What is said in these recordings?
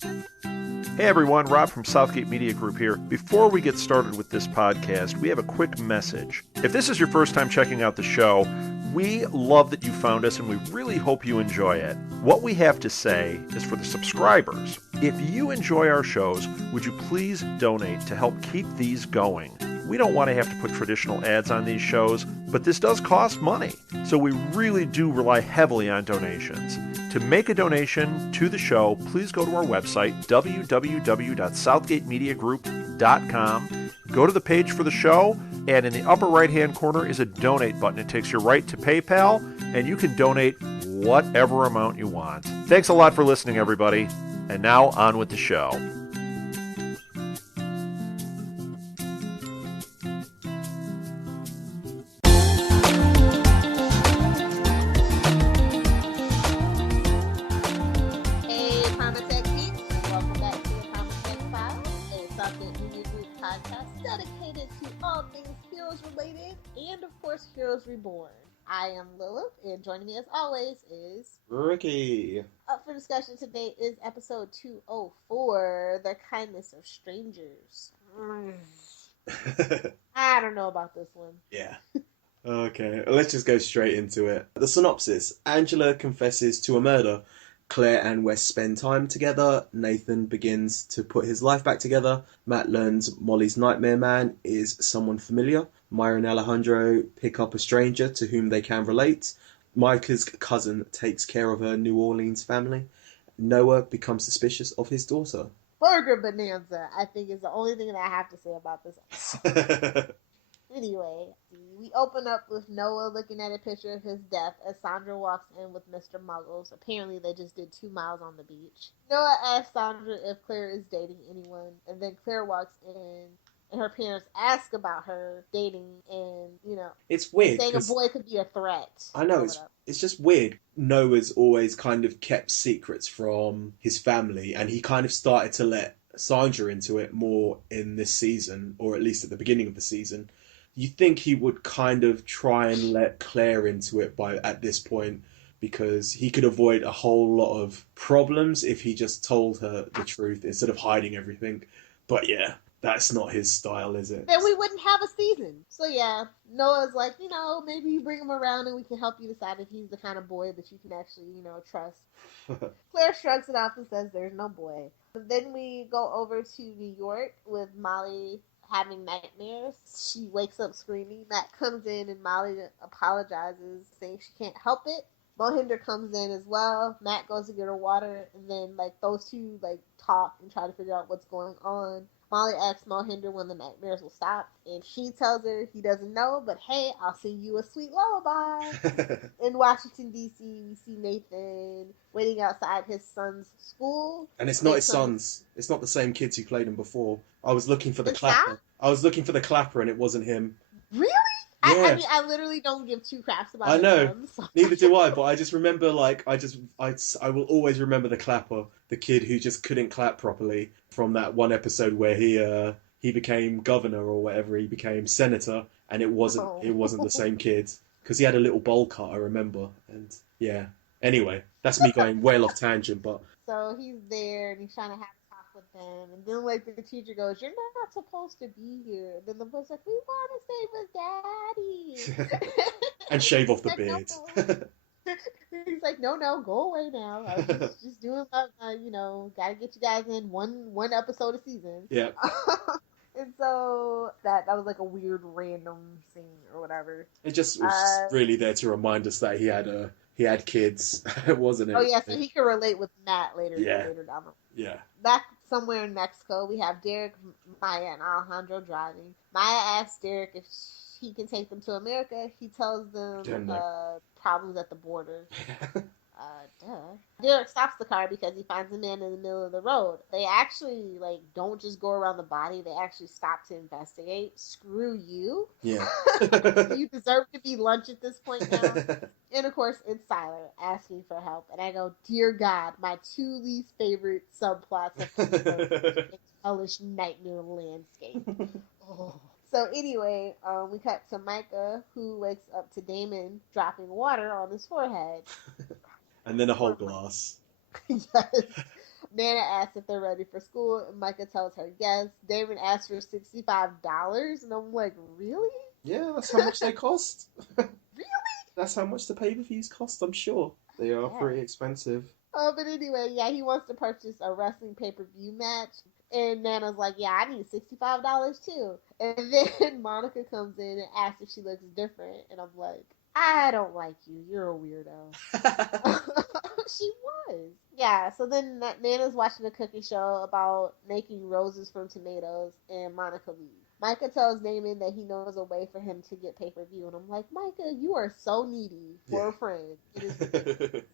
Hey everyone, Rob from Southgate Media Group here. Before we get started with this podcast, we have a quick message. If this is your first time checking out the show, we love that you found us and we really hope you enjoy it. What we have to say is for the subscribers. If you enjoy our shows, would you please donate to help keep these going? We don't want to have to put traditional ads on these shows, but this does cost money. So we really do rely heavily on donations. To make a donation to the show, please go to our website, www.southgatemediagroup.com. Go to the page for the show, and in the upper right-hand corner is a donate button. It takes you right to PayPal, and you can donate whatever amount you want. Thanks a lot for listening, everybody. And now, on with the show. Heroes Reborn. I am Lilith, and joining me as always is Ricky. Up for discussion today is episode 204, The Kindness of Strangers. I don't know about this one. Yeah. Okay, let's just go straight into it. The synopsis. Angela confesses to a murder. Claire and Wes spend time together. Nathan begins to put his life back together. Matt learns Molly's nightmare man is someone familiar. Myra and Alejandro pick up a stranger to whom they can relate. Micah's cousin takes care of her New Orleans family. Noah becomes suspicious of his daughter. Burger Bonanza, I think, is the only thing that I have to say about this episode. Anyway, we open up with Noah looking at a picture of his death as Sandra walks in with Mr. Muggles. Apparently, they just did 2 miles on the beach. Noah asks Sandra if Claire is dating anyone, and then Claire walks in, and her parents ask about her dating, and, it's weird. Saying a boy could be a threat. I know, it's just weird. Noah's always kind of kept secrets from his family, and he kind of started to let Sandra into it more in this season, or at least at the beginning of the season. You think he would kind of try and let Claire into it at this point, because he could avoid a whole lot of problems if he just told her the truth instead of hiding everything. But yeah, that's not his style, is it? Then we wouldn't have a season. So yeah, Noah's like, maybe you bring him around and we can help you decide if he's the kind of boy that you can actually, trust. Claire shrugs it off and says there's no boy. But then we go over to New York with Molly having nightmares. She wakes up screaming. Matt comes in and Molly apologizes, saying she can't help it. Mohinder comes in as well. Matt goes to get her water, and then those two talk and try to figure out what's going on. Molly asks Mohinder when the nightmares will stop, and she tells her he doesn't know, but hey, I'll sing you a sweet lullaby. In Washington, D.C., we see Nathan waiting outside his son's school. And it's not his son's. It's not the same kids who played him before. I was looking for the clapper. I was looking for the clapper, and it wasn't him. Really? Yeah. I literally don't give 2 craps about it. I know. Neither do I, but I just remember, I will always remember the clapper, the kid who just couldn't clap properly from that one episode where he became governor or whatever, he became senator, and it wasn't the same kid, because he had a little bowl cut, I remember, and yeah. Anyway, that's me going well off tangent, but... So he's there, and he's trying to have a talk with them, and then, the teacher goes, you're not supposed to be here. And then the boy's like, we want to stay with Daddy. And shave off the beard. No. He's like, no, go away now. I was just doing gotta get you guys in one episode a season. Yeah. And so that was a weird random scene or whatever. It just was really there to remind us that he had kids, wasn't it? Oh yeah, so he can relate with Matt later down the road. Yeah. Back somewhere in Mexico, we have Derek, Maya, and Alejandro driving. Maya asks Derek if he can take them to America. He tells them problems at the border. Derek stops the car because he finds a man in the middle of the road. They actually don't just go around the body. They actually stop to investigate. Screw you. Yeah. You deserve to be lunch at this point now. And of course, it's Siler asking for help. And I go, dear God, my 2 least favorite subplots of the hellish nightmare landscape. So anyway, we cut to Micah, who wakes up to Damon dropping water on his forehead. And then a whole glass. Yes. Nana asks if they're ready for school, and Micah tells her yes. Damon asks for $65, and I'm like, really? Yeah, that's how much they cost. Really? That's how much the pay-per-views cost, I'm sure. They are pretty expensive. Oh, but anyway, yeah, he wants to purchase a wrestling pay-per-view match. And Nana's like, yeah, I need $65 too. And then Monica comes in and asks if she looks different. And I'm like, I don't like you. You're a weirdo. She was. Yeah, so then Nana's watching a cooking show about making roses from tomatoes, and Monica leaves. Micah tells Damon that he knows a way for him to get pay-per-view. And I'm like, Micah, you are so needy for a friend. It is ridiculous.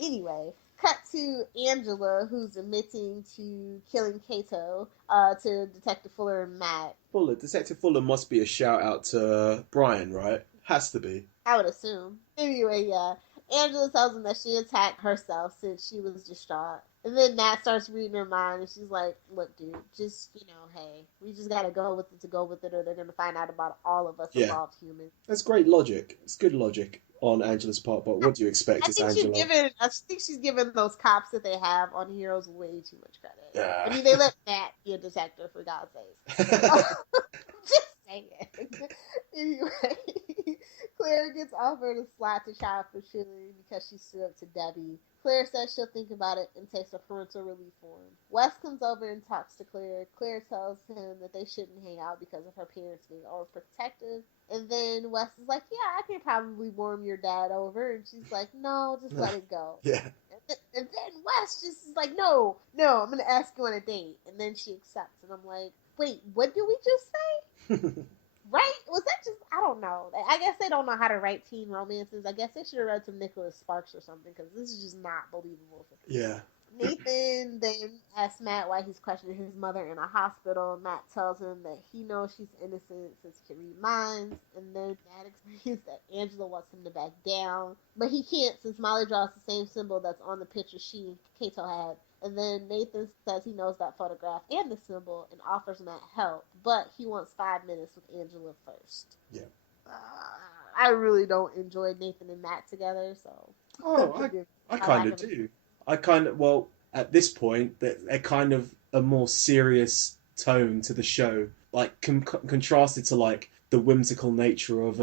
Anyway, cut to Angela, who's admitting to killing Kato, to Detective Fuller and Matt. Detective Fuller must be a shout out to Brian, right? Has to be. I would assume. Anyway, yeah. Angela tells him that she attacked herself since she was distraught. And then Nat starts reading her mind, and she's like, look, dude, just, hey, we just gotta go with it to go with it, or they're gonna find out about all of us involved humans. That's great logic. It's good logic on Angela's part, but what do you expect as Angela? I think she's giving those cops that they have on Heroes way too much credit. Yeah. I mean, they let Nat be a detective, for God's sake. Just saying. Anyway, Claire gets offered a slot to try for cheerleading because she stood up to Debbie. Claire says she'll think about it and takes a parental relief form. Wes comes over and talks to Claire. Claire tells him that they shouldn't hang out because of her parents being overprotective. And then Wes is like, yeah, I can probably warm your dad over. And she's like, no, just let it go. Yeah. And then Wes just is like, no, I'm going to ask you on a date. And then she accepts. And I'm like, wait, what did we just say? Right? Was that just, I don't know. I guess they don't know how to write teen romances. I guess they should have read some Nicholas Sparks or something, because this is just not believable. Yeah. Nathan then asks Matt why he's questioning his mother in a hospital. Matt tells him that he knows she's innocent since he can read minds. And then Matt explains that Angela wants him to back down. But he can't, since Molly draws the same symbol that's on the picture she and Kato had. And then Nathan says he knows that photograph and the symbol and offers Matt help. But he wants 5 minutes with Angela first. Yeah. I really don't enjoy Nathan and Matt together, so... Oh, I kind of do. Well, at this point, they're kind of a more serious tone to the show. Like, contrasted to, like, the whimsical nature of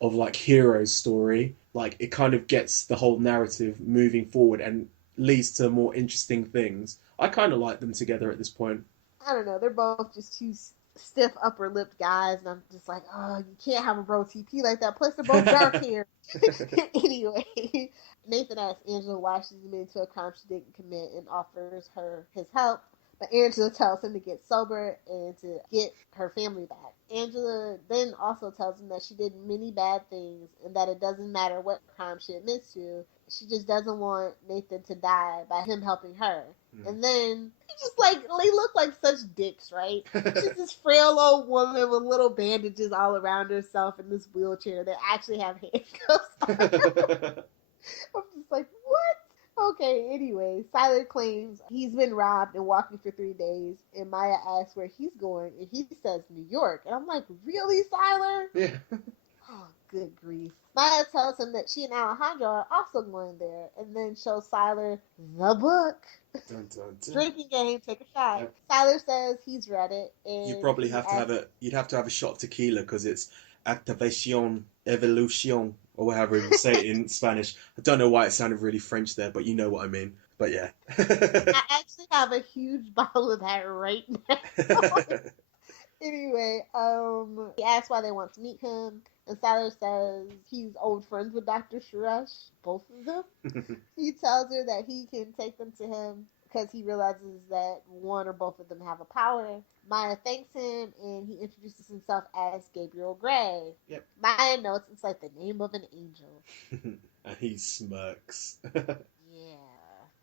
like, Hero's story. Like, it kind of gets the whole narrative moving forward and leads to more interesting things. I kind of like them together at this point. I don't know. They're both just two stiff upper-lipped guys, and I'm just like, oh, you can't have a bro TP like that. Plus, they're both dark hair. Anyway, Nathan asks Angela why she's admitted to a crime she didn't commit and offers her his help. But Angela tells him to get sober and to get her family back. Angela then also tells him that she did many bad things and that it doesn't matter what crime she admits to. She just doesn't want Nathan to die by him helping her. And then he just they look like such dicks, right? She's this frail old woman with little bandages all around herself in this wheelchair that actually have handcuffs on. I'm just like, what? Okay, anyway, Siler claims he's been robbed and walking for 3 days, and Maya asks where he's going, and he says New York. And I'm like, really, Siler? Yeah. Oh, good grief. Maya tells him that she and Alejandro are also going there, and then shows Siler the book. Dun, dun, dun. Drinking game, take a shot. Yep. Siler says he's read it. And You probably have to have you'd have to have a shot of tequila because it's Activación Evolución, or however you say it in Spanish. I don't know why it sounded really French there, but you know what I mean. But yeah. I actually have a huge bottle of that right now. Anyway, he asks why they want to meet him, and Siler says he's old friends with Dr. Suresh, both of them. He tells her that he can take them to him because he realizes that one or both of them have a power. Maya thanks him, and he introduces himself as Gabriel Gray. Yep. Maya notes it's like the name of an angel. And he smirks.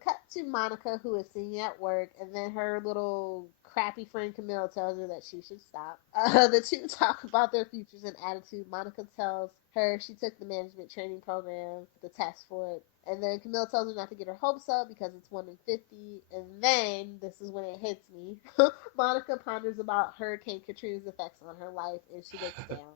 Cut to Monica, who is singing at work, and then her little crappy friend Camille tells her that she should stop. The two talk about their futures and attitude. Monica tells her she took the management training program, the test for it, and then Camille tells her not to get her hopes up because it's 1 in 50, and then, this is when it hits me, Monica ponders about Hurricane Katrina's effects on her life, and she looks down.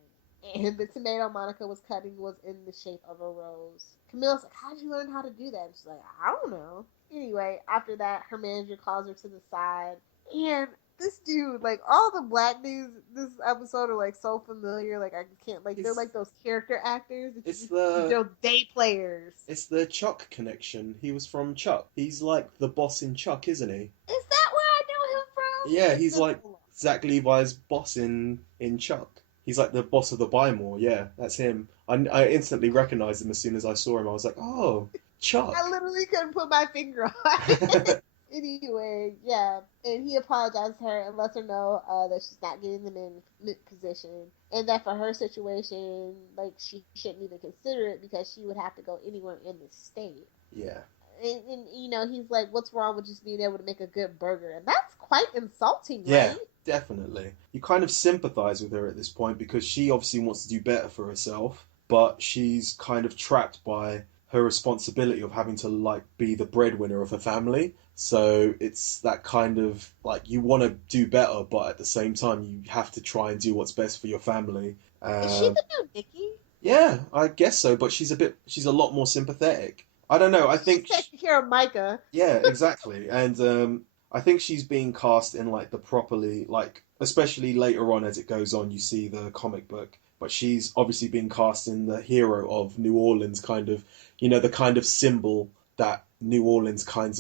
And the tomato Monica was cutting was in the shape of a rose. Camille's like, how did you learn how to do that? And she's like, I don't know. Anyway, after that, her manager calls her to the side. And this dude, like, all the black dudes this episode are, like, so familiar. Like, I can't, like, they're like those character actors. They're day players. It's the Chuck connection. He was from Chuck. He's like the boss in Chuck, isn't he? Is that where I know him from? Yeah, he's like Zach Levi's boss in Chuck. He's like the boss of the Buy More. Yeah, that's him. I instantly recognized him as soon as I saw him. I was like, oh, Chuck. I literally couldn't put my finger on it. Anyway, yeah. And he apologizes to her and lets her know that she's not getting the mid position. And that for her situation, like, she shouldn't even consider it because she would have to go anywhere in the state. Yeah. And you know, he's like, what's wrong with just being able to make a good burger? And that's quite insulting, right? Yeah, definitely. You kind of sympathize with her at this point because she obviously wants to do better for herself, but she's kind of trapped by her responsibility of having to, like, be the breadwinner of her family. So it's that kind of, like, you want to do better, but at the same time, you have to try and do what's best for your family. Is she the new Nikki? Yeah, I guess so, but she's a lot more sympathetic. I don't know, I think... She's taking care of Micah. Yeah, exactly. And I think she's being cast in, like, the properly, like, especially later on as it goes on, you see the comic book. But she's obviously being cast in the hero of New Orleans, kind of, you know, the kind of symbol that New Orleans kind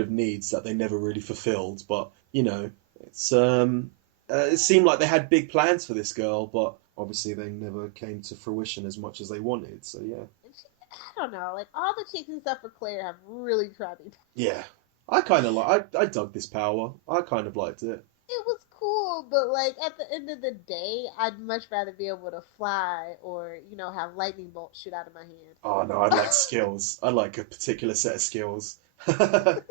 of needs that they never really fulfilled. But, you know, it's it seemed like they had big plans for this girl, but obviously they never came to fruition as much as they wanted. So yeah. I don't know, like, all the chicks and stuff for Claire have really crappy. Yeah, I kind of I dug this power. I kind of liked it. It was cool, but, like, at the end of the day, I'd much rather be able to fly or, you know, have lightning bolts shoot out of my hand. Oh no, I'd like skills. I'd like a particular set of skills. I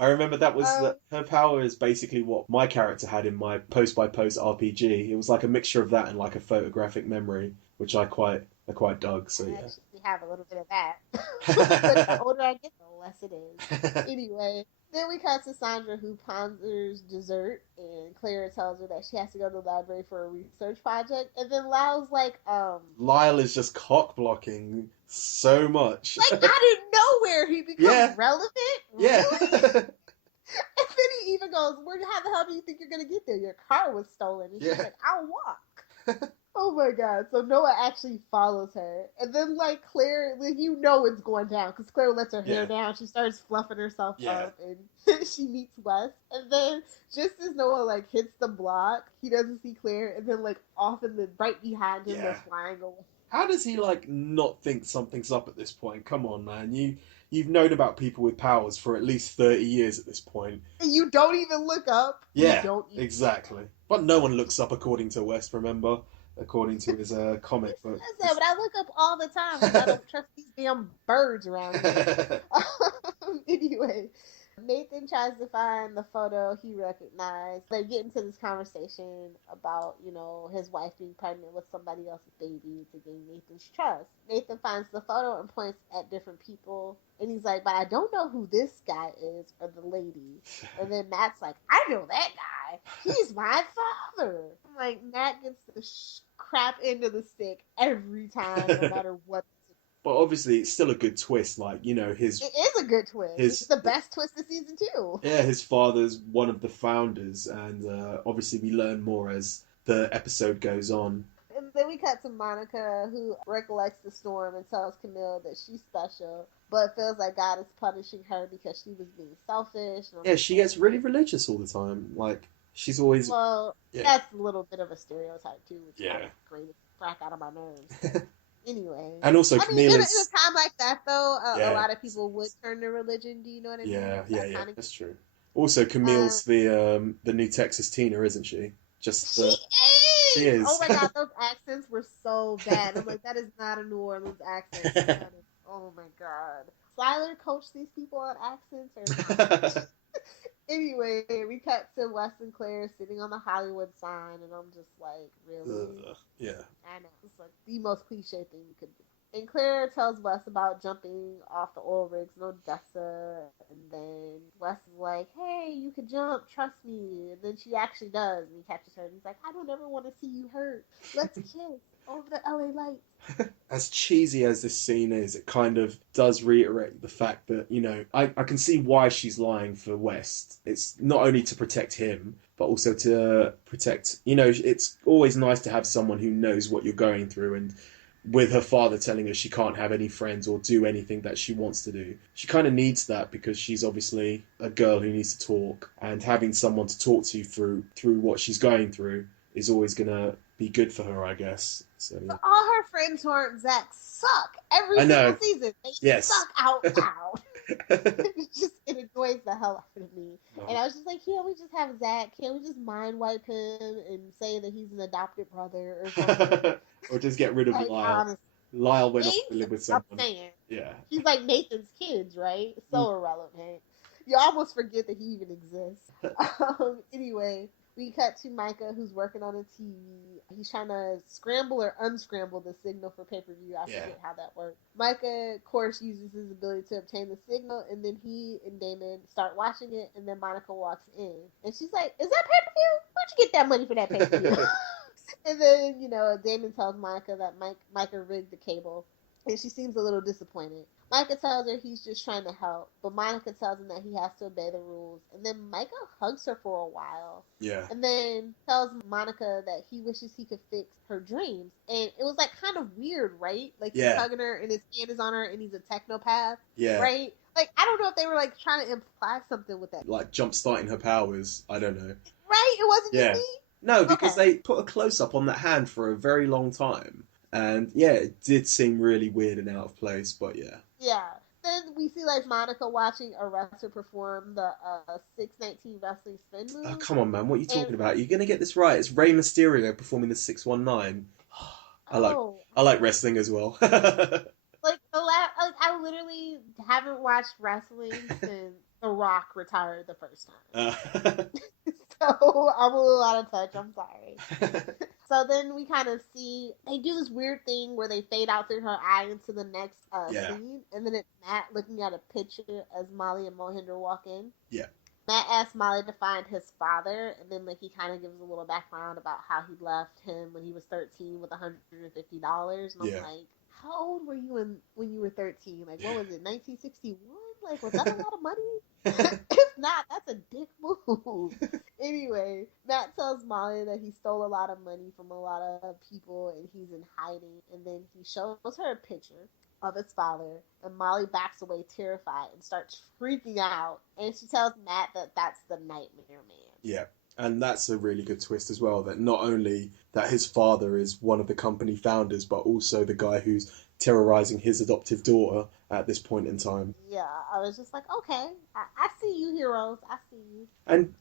remember that was her power is basically what my character had in my post-by-post RPG. It was like a mixture of that and like a photographic memory, which I quite dug. So yeah, I actually have a little bit of that. But the older I get, the less it is. Anyway, then we cut to Sandra, who ponders dessert, and Clara tells her that she has to go to the library for a research project. And then Lyle's like, Lyle is just cock blocking so much. Like, out of nowhere, he becomes relevant? Yeah. Really? And then he even goes, how the hell do you think you're going to get there? Your car was stolen. And she's like, I'll walk. Oh my god. So Noah actually follows her. And then, like, Claire, like, you know it's going down because Claire lets her hair down. She starts fluffing herself up and she meets Wes. And then just as Noah, like, hits the block, he doesn't see Claire. And then, like, off in the right behind him, they're flying away. How does he, like, not think something's up at this point? Come on, man. You've known about people with powers for at least 30 years at this point. And you don't even look up? Yeah, exactly. But no one looks up according to West, remember? According to his comic book. I said, but I look up all the time because I don't trust these damn birds around here. Anyway, Nathan tries to find the photo he recognized. They get into this conversation about, you know, his wife being pregnant with somebody else's baby to gain Nathan's trust. Nathan finds the photo and points at different people. And he's like, but I don't know who this guy is or the lady. And then Matt's like, I know that guy. He's my father. I'm like, Matt gets the crap end of the stick every time, no matter what. But obviously, it's still a good twist. Like, you know, It is a good twist. It's the best twist of season 2. Yeah, his father's one of the founders. And obviously, we learn more as the episode goes on. And then we cut to Monica, who recollects the storm and tells Camille that she's special, but feels like God is punishing her because she was being selfish. Yeah, she gets really religious all the time. Like, she's always... Well, that's a little bit of a stereotype, too, which kind of grated the frack out of my nerves. Anyway. And also Camille in a time like that, though, a lot of people would turn to religion. Do you know what I mean? Yeah, that's true. Also, Camille's the new Texas Tina, isn't she? She is. Oh my god, those accents were so bad. I'm like, that is not a New Orleans accent. Oh my god. Sliler coached these people on accents or not? Anyway, we cut to Wes and Claire sitting on the Hollywood sign, and I'm just like, really? Yeah. I know. It's like the most cliche thing you could do. And Claire tells Wes about jumping off the oil rigs in Odessa, and then Wes is like, hey, you could jump, trust me. And then she actually does, and he catches her, and he's like, I don't ever want to see you hurt. Let's kiss over the LA lights. As cheesy as this scene is, it kind of does reiterate the fact that, I can see why she's lying for West. It's not only to protect him, but also to protect, it's always nice to have someone who knows what you're going through. And with her father telling her she can't have any friends or do anything that she wants to do, she kind of needs that because she's obviously a girl who needs to talk. And having someone to talk to through what she's going through is always going to be good for her, I guess. So, yeah. All her friends who aren't Zach suck every single season. They suck out loud. It annoys the hell out of me. No. And I was just like, can't we just have Zach? Can't we just mind wipe him and say that he's an adopted brother or something? Or just get rid of Lyle. Honestly. Lyle went off to live with someone. Yeah. He's like Nathan's kids, right? So irrelevant. You almost forget that he even exists. Anyway, we cut to Micah, who's working on a TV. He's trying to scramble or unscramble the signal for pay-per-view. I forget how that works. Micah, of course, uses his ability to obtain the signal, and then he and Damon start watching it, and then Monica walks in. And she's like, is that pay-per-view? Where'd you get that money for that pay-per-view? And then, Damon tells Monica that Micah rigged the cable, and she seems a little disappointed. Micah tells her he's just trying to help, but Monica tells him that he has to obey the rules. And then Micah hugs her for a while. Yeah. And then tells Monica that he wishes he could fix her dreams. And it was, kind of weird, right? He's hugging her, and his hand is on her, and he's a technopath. Yeah. Right? I don't know if they were, trying to imply something with that. Jump-starting her powers. I don't know. Right? It wasn't just me? No, because they put a close-up on that hand for a very long time. And, it did seem really weird and out of place, but yeah. Yeah. Then we see, Monica watching a wrestler perform the 619 wrestling spin move. Oh, come on, man. What are you talking about? You're going to get this right. It's Rey Mysterio performing the 619. I like wrestling as well. I literally haven't watched wrestling since The Rock retired the first time. So I'm a little out of touch. I'm sorry. So then we kind of see, they do this weird thing where they fade out through her eye into the next scene. And then it's Matt looking at a picture as Molly and Mohinder walk in. Yeah. Matt asks Molly to find his father. And then he kind of gives a little background about how he left him when he was 13 with $150. And I'm like, how old were you when you were 13? What was it, 1961? Was that a lot of money? If not, that's a dick move. Anyway, Matt tells Molly that he stole a lot of money from a lot of people and he's in hiding. And then he shows her a picture of his father, and Molly backs away terrified and starts freaking out. And she tells Matt that that's the Nightmare Man. Yeah. And that's a really good twist as well, that not only that his father is one of the company founders, but also the guy who's terrorizing his adoptive daughter at this point in time. Yeah, I was just like, okay, I see you, heroes. I see you. And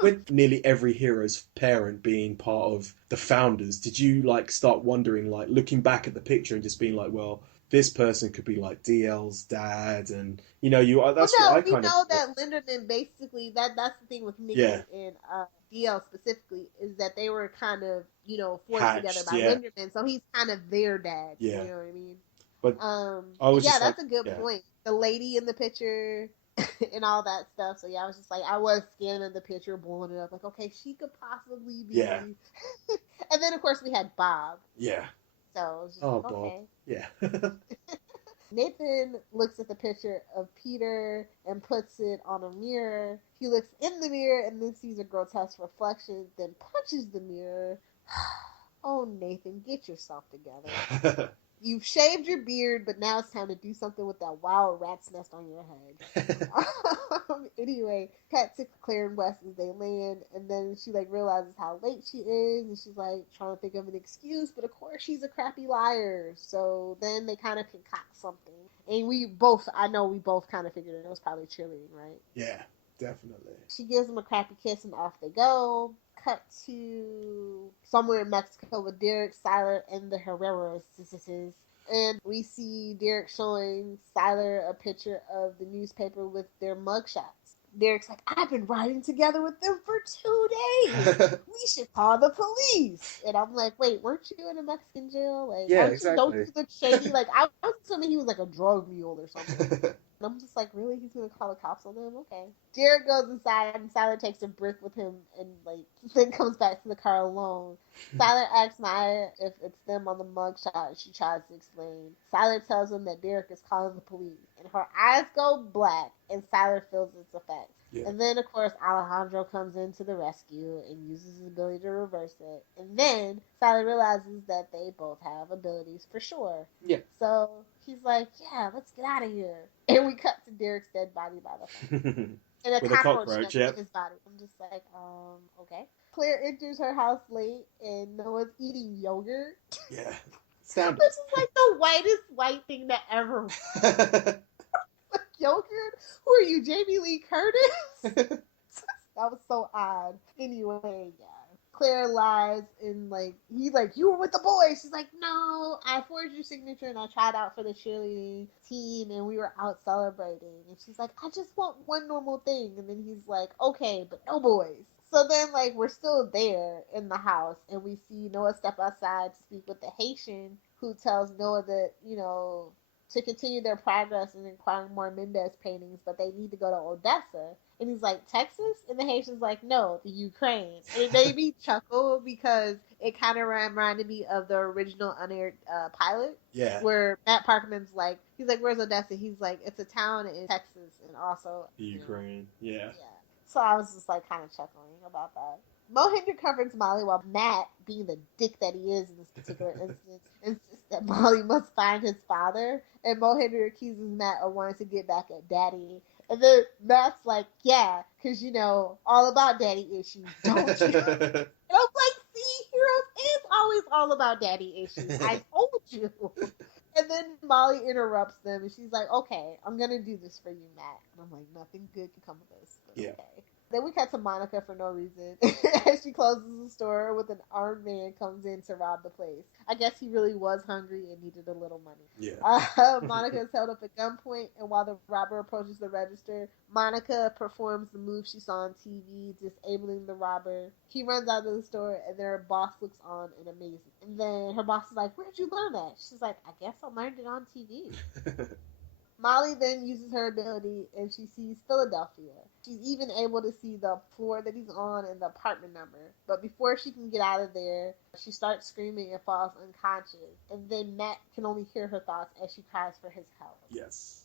with nearly every hero's parent being part of the founders, did you start wondering, looking back at the picture and just being like, well, this person could be DL's dad, and that's what I kind of. We know that Linderman basically that's the thing with Nikki and DL specifically is that they were kind of forced together by Linderman, so he's kind of their dad. Yeah. You know what I mean? But that's a good point. The lady in the picture and all that stuff. So I was just I was scanning the picture, blowing it up, okay, she could possibly be. Yeah. And then of course we had Bob. Yeah. So it was just Bob. okay. Yeah. Nathan looks at the picture of Peter and puts it on a mirror. He looks in the mirror and then sees a grotesque reflection, then punches the mirror. Oh, Nathan, get yourself together. You've shaved your beard, but now it's time to do something with that wild rat's nest on your head. Anyway, cut to Claire and Wes as they land, and then she realizes how late she is, and she's trying to think of an excuse, but of course she's a crappy liar. So then they kind of concoct something, and I know we both kind of figured it was probably cheerleading, right? Yeah, definitely. She gives him a crappy kiss, and off they go. Cut to somewhere in Mexico with Derek, Siler, and the Herreras. And we see Derek showing Siler a picture of the newspaper with their mugshots. Derek's like, I've been riding together with them for 2 days. We should call the police. And I'm like, wait, weren't you in a Mexican jail? Like, Yeah, don't exactly. you look shady? Like, I was assuming he was like a drug mule or something. And I'm just like, really? He's gonna call the cops on them? Okay. Derek goes inside and Siler takes a brick with him and like then comes back to the car alone. Siler asks Maya if it's them on the mugshot. She tries to explain. Siler tells him that Derek is calling the police, and her eyes go black, and Siler feels its effects. Yeah. And then, of course, Alejandro comes in to the rescue and uses his ability to reverse it. And then Sally realizes that they both have abilities for sure. Yeah. So he's like, yeah, let's get out of here. And we cut to Derek's dead body by the phone. And With a cockroach, in his body. I'm just like, okay. Claire enters her house late and Noah's eating yogurt. Yeah. Standard. Which is like the whitest white thing that ever yogurt? Who are you, Jamie Lee Curtis? That was so odd. Anyway, yeah. Claire lies and like he's like, you were with the boys. She's like, no, I forged your signature and I tried out for the cheerleading team and we were out celebrating. And she's like, I just want one normal thing. And then he's like, okay, but no boys. So then like we're still there in the house and we see Noah step outside to speak with the Haitian who tells Noah that, you know, to continue their progress in acquiring more Mendez paintings, but they need to go to Odessa. And he's like, Texas? And the Haitian's like, no, the Ukraine. And it made me chuckle because it kind of reminded me of the original unaired pilot. Yeah. Where Matt Parkman's like, he's like, where's Odessa? He's like, it's a town in Texas and also The Ukraine. Yeah. So I was just like kind of chuckling about that. Mohinder comforts Molly while Matt, being the dick that he is in this particular instance, insists that Molly must find his father. And Mohinder accuses Matt of wanting to get back at Daddy. And then Matt's like, yeah, because, you know, all about daddy issues, don't you? And I'm like, see, Heroes is always all about daddy issues. I told you. And then Molly interrupts them, and she's like, okay, I'm going to do this for you, Matt. And I'm like, nothing good can come of this. But okay. Then we cut to Monica for no reason. As she closes the store with an armed man comes in to rob the place. I guess he really was hungry and needed a little money. Yeah. Monica is held up at gunpoint, and while the robber approaches the register, Monica performs the move she saw on TV, disabling the robber. He runs out of the store, and then her boss looks on and amazes. And then her boss is like, where'd you learn that? She's like, I guess I learned it on TV. Molly then uses her ability and she sees Philadelphia. She's even able to see the floor that he's on and the apartment number. But before she can get out of there, she starts screaming and falls unconscious. And then Matt can only hear her thoughts as she cries for his help. Yes.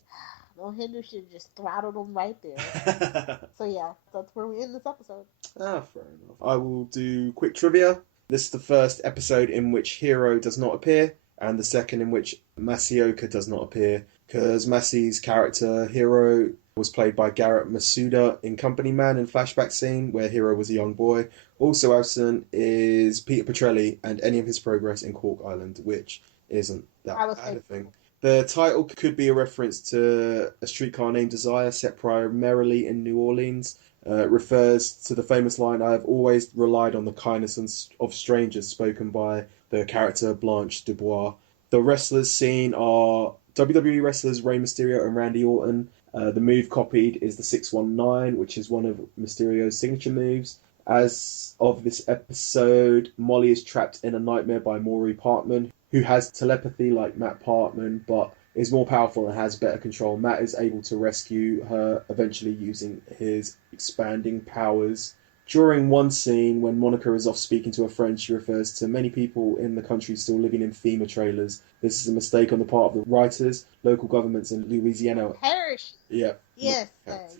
Mohinder should have just throttled him right there. So yeah, that's where we end this episode. Ah, fair enough. I will do quick trivia. This is the first episode in which Hero does not appear, and the second in which Masioka does not appear. Because Massey's character, Hero, was played by Garrett Masuda in Company Man in flashback scene, where Hero was a young boy. Also absent is Peter Petrelli and any of his progress in Cork Island, which isn't that bad a thing. The title could be a reference to A Streetcar Named Desire, set primarily in New Orleans. It refers to the famous line, I have always relied on the kindness of strangers, spoken by the character Blanche Dubois. The wrestlers seen are WWE wrestlers Rey Mysterio and Randy Orton. The move copied is the 619, which is one of Mysterio's signature moves. As of this episode, Molly is trapped in a nightmare by Maury Parkman, who has telepathy like Matt Parkman, but is more powerful and has better control. Matt is able to rescue her, eventually using his expanding powers. During one scene, when Monica is off speaking to a friend, she refers to many people in the country still living in FEMA trailers. This is a mistake on the part of the writers, local governments in Louisiana. Parish. Yeah. Yes,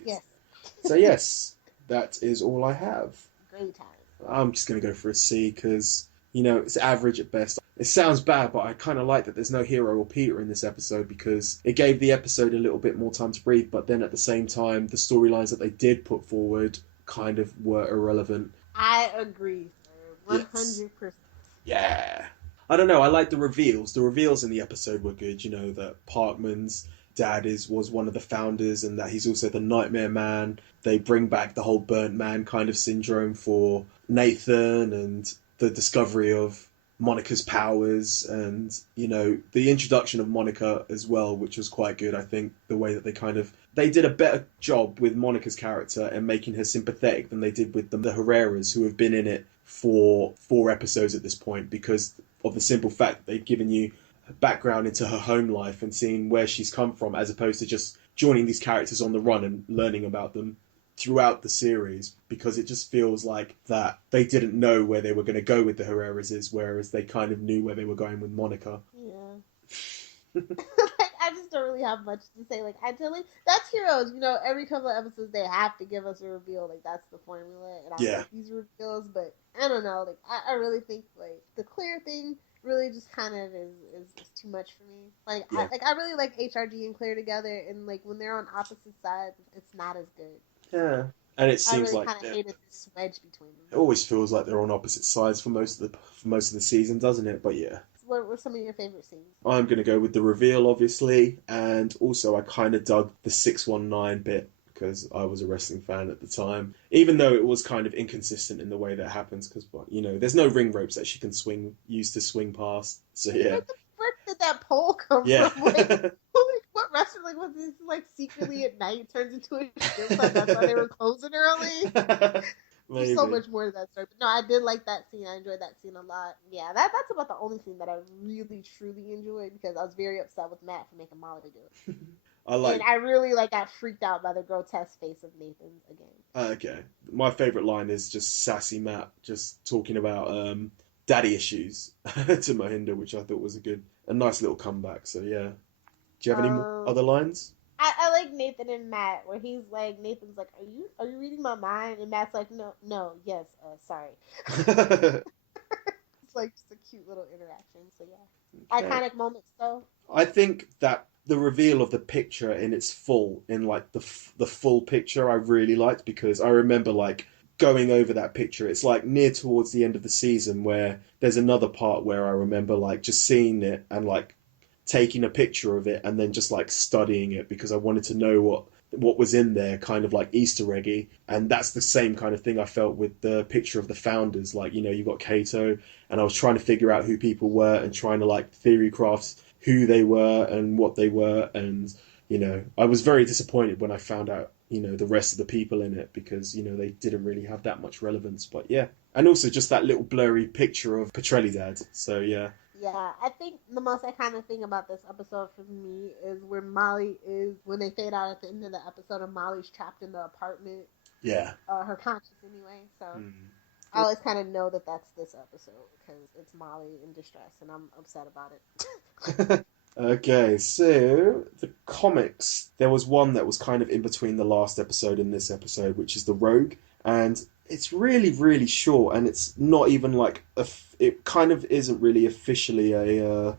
yes. So yes, that is all I have. Great time. I'm just going to go for a C because, you know, it's average at best. It sounds bad, but I kind of like that there's no Hero or Peter in this episode because it gave the episode a little bit more time to breathe, but then at the same time, the storylines that they did put forward kind of were irrelevant. I agree, sir. 100%. Yes. Yeah. I don't know, I like the reveals. The reveals in the episode were good, you know, that Parkman's dad was one of the founders and that he's also the Nightmare Man. They bring back the whole burnt man kind of syndrome for Nathan and the discovery of Monica's powers and, the introduction of Monica as well, which was quite good. I think the way that they did a better job with Monica's character and making her sympathetic than they did with the Herreras, who have been in it for 4 episodes at this point, because of the simple fact that they've given you background into her home life and seeing where she's come from, as opposed to just joining these characters on the run and learning about them throughout the series, because it just feels like that they didn't know where they were going to go with the Herreras, whereas they kind of knew where they were going with Monica. Yeah. I just don't really have much to say. I tell you, that's Heroes. Every couple of episodes they have to give us a reveal. That's the formula. And I like these reveals, but I don't know. I really think the Claire thing really just kind of is too much for me. I really like HRD and Claire together, and when they're on opposite sides, it's not as good. Yeah. And it seems I really like kind of hated this wedge between them. It always feels like they're on opposite sides for most of the season, doesn't it? But yeah. What were some of your favorite scenes? I'm going to go with the reveal, obviously, and also I kind of dug the 619 bit because I was a wrestling fan at the time, even though it was kind of inconsistent in the way that happens because, there's no ring ropes that she can use to swing past. So yeah. Where did that pole come from? What restaurant was this? Secretly at night turns into a strip club. That's why they were closing early. There's so much more to that story. But no, I did like that scene. I enjoyed that scene a lot. Yeah, that's about the only scene that I really, truly enjoyed because I was very upset with Matt for making Molly do it. And I really got freaked out by the grotesque face of Nathan again. Okay. My favourite line is just sassy Matt just talking about daddy issues to Mahinda, which I thought was a nice little comeback. So yeah. Do you have any other lines? I like Nathan and Matt, where Nathan's like, are you reading my mind? And Matt's like, no, yes, sorry. It's just a cute little interaction. So yeah, okay. Iconic moments though. I think that the reveal of the picture in its full, in the full picture, I really liked because I remember going over that picture. It's near towards the end of the season where there's another part where I remember just seeing it and taking a picture of it and then just studying it because I wanted to know what was in there, kind of Easter eggy. And that's the same kind of thing I felt with the picture of the founders. You got Kato, and I was trying to figure out who people were and trying to theory crafts who they were and what they were. And, I was very disappointed when I found out, the rest of the people in it because, they didn't really have that much relevance. But yeah. And also just that little blurry picture of Petrelli Dad. So yeah. Yeah, I think the most iconic thing about this episode for me is where when they fade out at the end of the episode and Molly's trapped in the apartment. Yeah. Her conscious anyway, so I always kind of know that that's this episode because it's Molly in distress and I'm upset about it. Okay, so the comics, there was one that was kind of in between the last episode and this episode, which is the Rogue, and it's really, really short, and it's not even it kind of isn't really officially a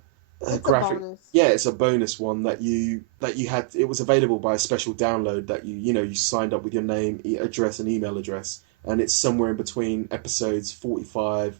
graphic. A bonus. Yeah, it's a bonus one that you had. It was available by a special download that you signed up with your name, address, and email address, and it's somewhere in between episodes 54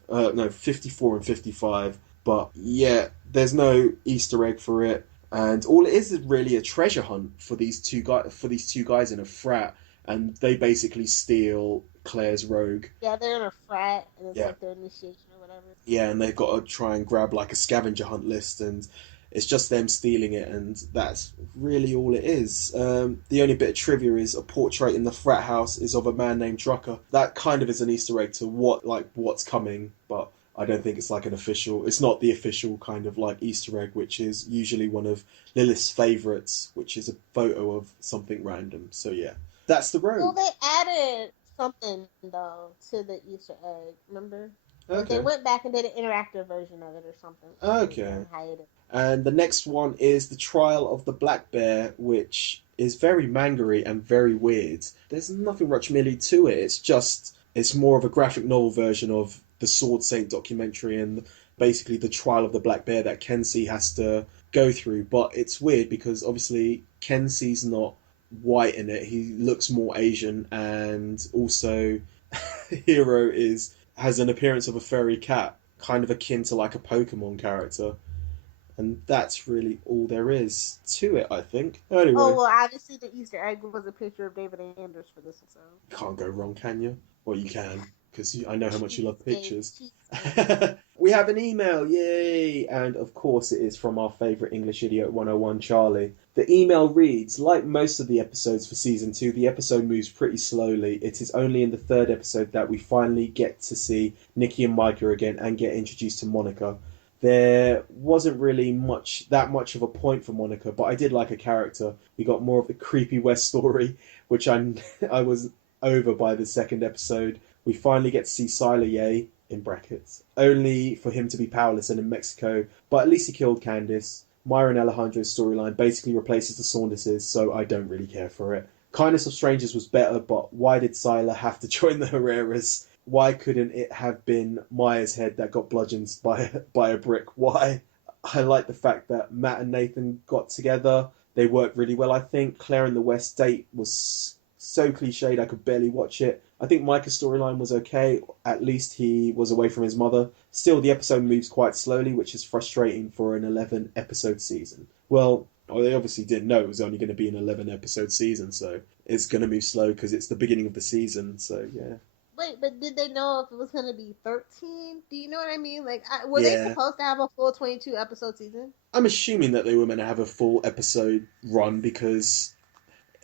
and 55. But yeah, there's no Easter egg for it, and all it is really a treasure hunt for these two guys in a frat. And they basically steal Claire's Rogue. Yeah, they're in a frat, and it's their initiation or whatever. Yeah, and they've got to try and grab a scavenger hunt list, and it's just them stealing it, and that's really all it is. The only bit of trivia is a portrait in the frat house is of a man named Drucker. That kind of is an Easter egg to what's coming, but I don't think it's it's not the official kind of Easter egg, which is usually one of Lilith's favourites, which is a photo of something random. So yeah. That's the Rogue. Well, they added something, though, to the Easter egg, remember? Okay. They went back and did an interactive version of it or something. Okay. And the next one is The Trial of the Black Bear, which is very manga-y and very weird. There's nothing much really to it. It's more of a graphic novel version of the Sword Saint documentary and basically the trial of the Black Bear that Kenzie has to go through. But it's weird because obviously Kenzie's not white in it. He looks more Asian, and also Hero has an appearance of a furry cat, kind of akin to a Pokemon character. And that's really all there is to it, I think. Anyway. Oh, well, obviously the Easter egg was a picture of David Anders for this episode. Can't go wrong, can you? Well, you can. because I know how much you love pictures. Cheesecake. We have an email, yay! And of course it is from our favourite English Idiot 101, Charlie. The email reads, like most of the episodes for season 2, the episode moves pretty slowly. It is only in the third episode that we finally get to see Nikki and Micah again and get introduced to Monica. There wasn't really that much of a point for Monica, but I did like her character. We got more of the creepy West story, which I was over by the second episode. We finally get to see Siler, in brackets, only for him to be powerless and in Mexico, but at least he killed Candice. Myra and Alejandro's storyline basically replaces the Saunderses, so I don't really care for it. Kindness of Strangers was better, but why did Siler have to join the Herreras? Why couldn't it have been Maya's head that got bludgeoned by a brick? Why? I like the fact that Matt and Nathan got together. They worked really well, I think. Claire and the West date was so cliched I could barely watch it. I think Micah's storyline was okay. At least he was away from his mother. Still, the episode moves quite slowly, which is frustrating for an 11-episode season. Well, they obviously didn't know it was only going to be an 11-episode season, so it's going to move slow because it's the beginning of the season, so yeah. Wait, but did they know if it was going to be 13? Do you know what I mean? Like, were they supposed to have a full 22-episode season? I'm assuming that they were meant to have a full episode run because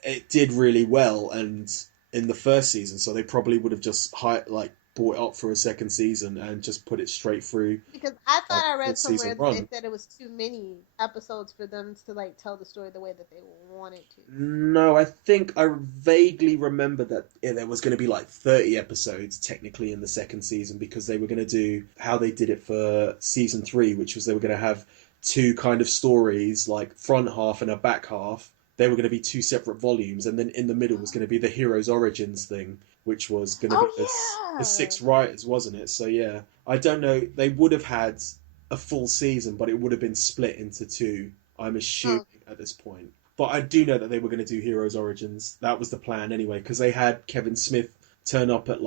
it did really well and in the first season, so they probably would have just brought it up for a second season and just put it straight through. Because I thought I read somewhere that they said it was too many episodes for them to tell the story the way that they wanted to. No, I think I vaguely remember that there was going to be 30 episodes technically in the second season because they were going to do how they did it for season 3, which was they were going to have two kind of stories, front half and a back half. They were going to be two separate volumes, and then in the middle was going to be the hero's origins thing, which was going to be the 6 writers, wasn't it? So yeah, I don't know. They would have had a full season, but it would have been split into 2, I'm assuming, at this point. But I do know that they were going to do hero's origins. That was the plan anyway, because they had Kevin Smith turn up at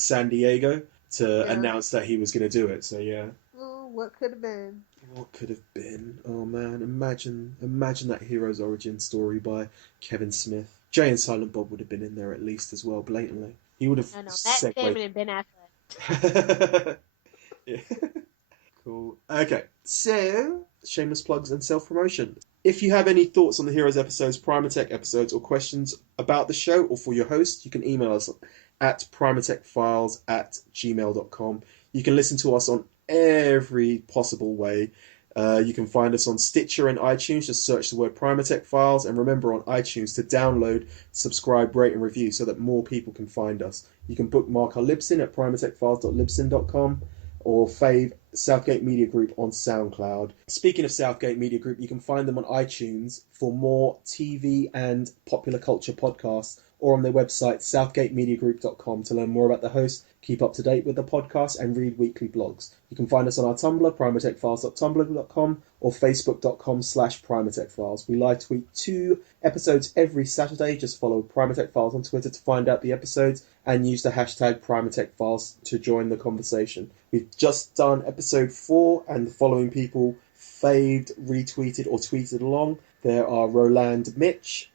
San Diego to announce that he was going to do it. So yeah. Oh, what could have been? What could have been? Oh man, imagine that hero's origin story by Kevin Smith. Jay and Silent Bob would have been in there at least as well, blatantly. He would have. I know that David and Ben Affleck. Yeah. Cool. Okay, so shameless plugs and self-promotion. If you have any thoughts on the Heroes episodes, Primatech episodes, or questions about the show or for your host, you can email us at primatechfiles@gmail.com. You can listen to us on every possible way. You can find us on Stitcher and iTunes. Just search the word Primatech Files, and remember on iTunes to download, subscribe, rate, and review so that more people can find us. You can bookmark our Libsyn at primatechfiles.libsyn.com or fave Southgate Media Group on SoundCloud. Speaking of Southgate Media Group, you can find them on iTunes for more TV and popular culture podcasts, or on their website southgatemediagroup.com to learn more about the host, keep up to date with the podcast, and read weekly blogs. You can find us on our Tumblr, primatechfiles.tumblr.com, or facebook.com/primatechfiles. We live tweet 2 episodes every Saturday. Just follow Primatech Files on Twitter to find out the episodes, and use the hashtag PrimatechFiles to join the conversation. We've just done episode 4, and the following people faved, retweeted, or tweeted along. There are Roland Mitch,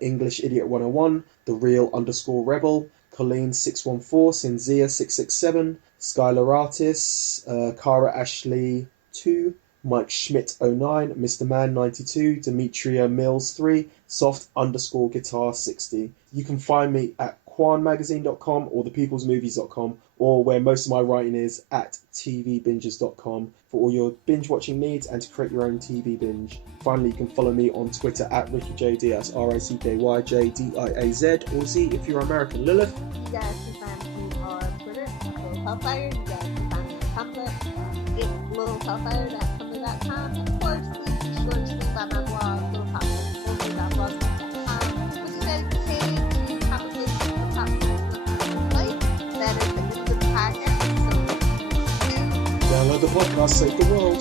English Idiot 101, The Real _Rebel, Colleen614, Cinzia667, Skylar Artis, Cara Ashley 2, Mike Schmidt 09, Mr. Man 92, Demetria Mills 3, Soft_Guitar 60. You can find me at quanmagazine.com or thepeoplesmovies.com, or where most of my writing is, at tvbingers.com, for all your binge watching needs and to create your own TV binge. Finally, you can follow me on Twitter at RickyJD, that's RICKYJDIAZ, or Z if you're American. Lilith? You guys can find me on Twitter, Little Hellfire. You guys can find me on Tumblr, it's littlehellfire.tumblr.com. And of course, please be sure to swing by my blog, littlehellfire.blogspot.com, which is dedicated to conversations with top play. That is the end of the podcast. So, Download the podcast, save the world.